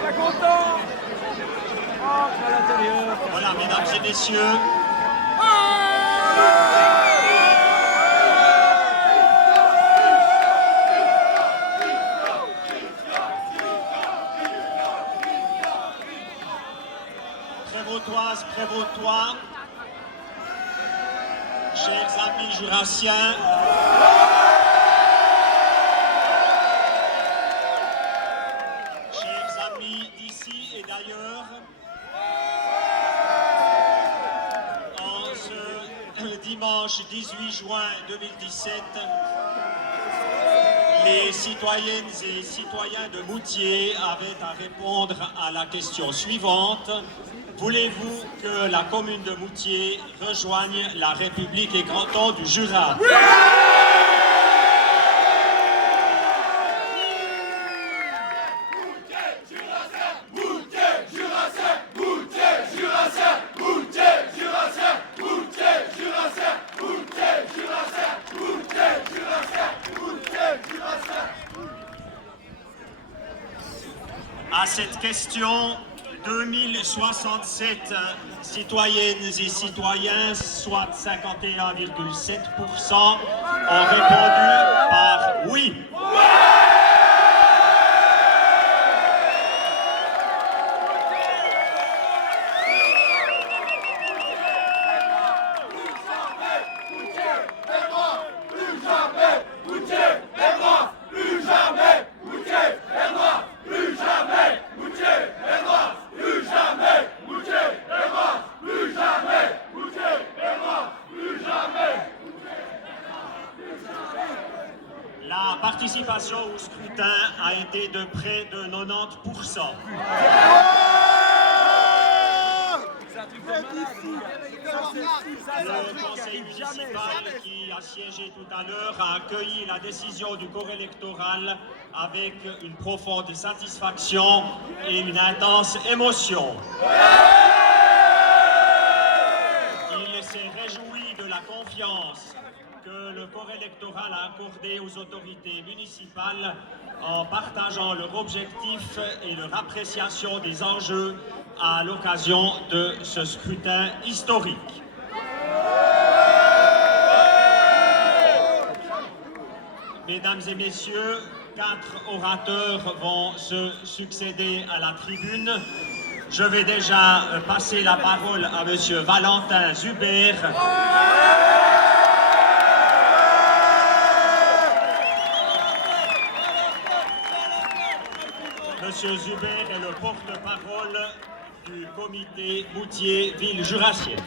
pas content? Oh, à l'intérieur. Voilà, mesdames et messieurs. Prévôtoises, Prévôtois, chers amis jurassiens, chers amis d'ici et d'ailleurs, en ce dimanche 18 juin 2017, les citoyennes et citoyens de Moutier avaient à répondre à la question suivante. Voulez-vous que la commune de Moutier rejoigne la République et canton du Jura? Oui! À cette question, 2067 citoyennes et citoyens, soit 51,7%, ont répondu par oui. La participation au scrutin a été de près de 90%. Le conseil municipal qui a siégé tout à l'heure a accueilli la décision du corps électoral avec une profonde satisfaction et une intense émotion. Il s'est réjoui de la confiance que le corps électoral a accordé aux autorités municipales en partageant leur objectif et leur appréciation des enjeux à l'occasion de ce scrutin historique. Mesdames et messieurs, 4 orateurs vont se succéder à la tribune. Je vais déjà passer la parole à monsieur Valentin Zuber. Monsieur Zuber est le porte-parole du comité Moutier Ville Jurassienne.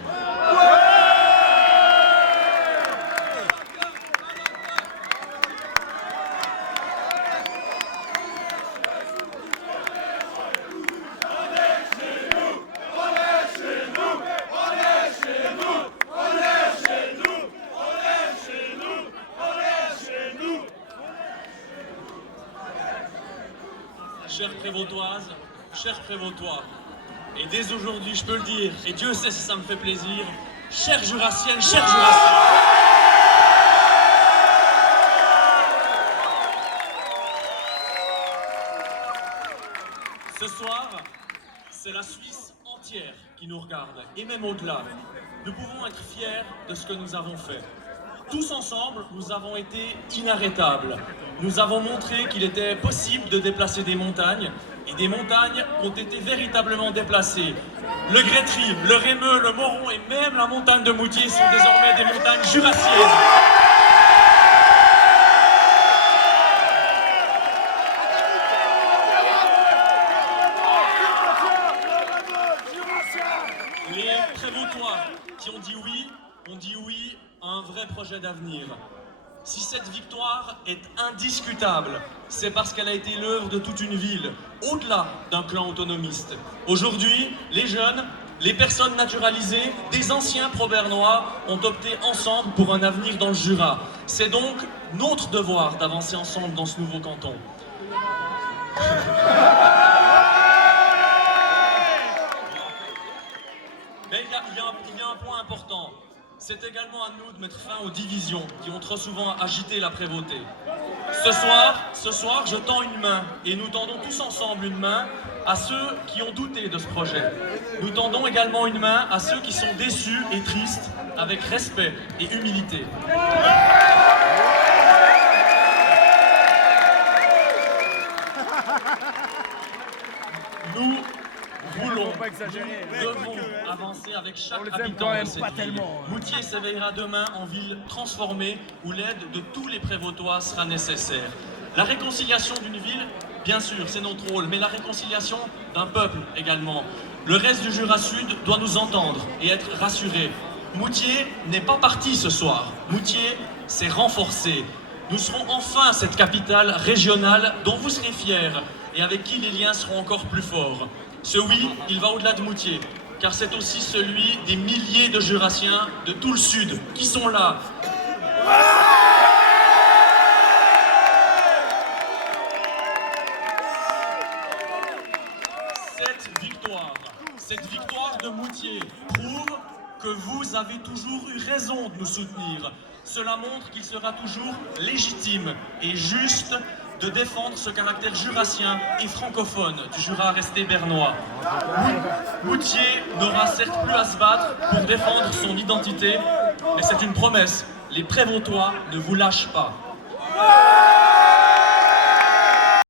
Chères Prévôtoises, chers Prévôtois, et dès aujourd'hui je peux le dire, et Dieu sait si ça me fait plaisir, chers Jurassiennes, chers Jurassiens, ce soir, c'est la Suisse entière qui nous regarde, et même au-delà. Nous pouvons être fiers de ce que nous avons fait. Tous ensemble, nous avons été inarrêtables. Nous avons montré qu'il était possible de déplacer des montagnes, et des montagnes ont été véritablement déplacées. Le Grétry, le Rémeux, le Moron et même la montagne de Moutier sont désormais des montagnes jurassiennes. Les Prévôtois qui ont dit oui à un vrai projet d'avenir. Si cette victoire est indiscutable, c'est parce qu'elle a été l'œuvre de toute une ville, au-delà d'un clan autonomiste. Aujourd'hui, les jeunes, les personnes naturalisées, des anciens probernois ont opté ensemble pour un avenir dans le Jura. C'est donc notre devoir d'avancer ensemble dans ce nouveau canton. Mais il y a un point important. c'est également à nous de mettre fin aux divisions qui ont trop souvent agité la prévôté. Ce soir, je tends une main et nous tendons tous ensemble une main à ceux qui ont douté de ce projet. Nous tendons également une main à ceux qui sont déçus et tristes avec respect et humilité. Nous voulons, nous devons avancer avec chaque habitant de cette ville. Moutier s'éveillera demain en ville transformée où l'aide de tous les Prévôtois sera nécessaire. La réconciliation d'une ville, bien sûr, c'est notre rôle, mais la réconciliation d'un peuple également. Le reste du Jura Sud doit nous entendre et être rassuré. Moutier n'est pas parti ce soir. Moutier s'est renforcé. Nous serons enfin cette capitale régionale dont vous serez fiers et avec qui les liens seront encore plus forts. Ce oui, il va au-delà de Moutier, car c'est aussi celui des milliers de Jurassiens de tout le Sud qui sont là. Cette victoire de Moutier prouve que vous avez toujours eu raison de nous soutenir. Cela montre qu'il sera toujours légitime et juste de défendre ce caractère jurassien et francophone du Jura resté bernois. Moutier n'aura certes plus à se battre pour défendre son identité, mais c'est une promesse. Les Prévôtois ne vous lâchent pas.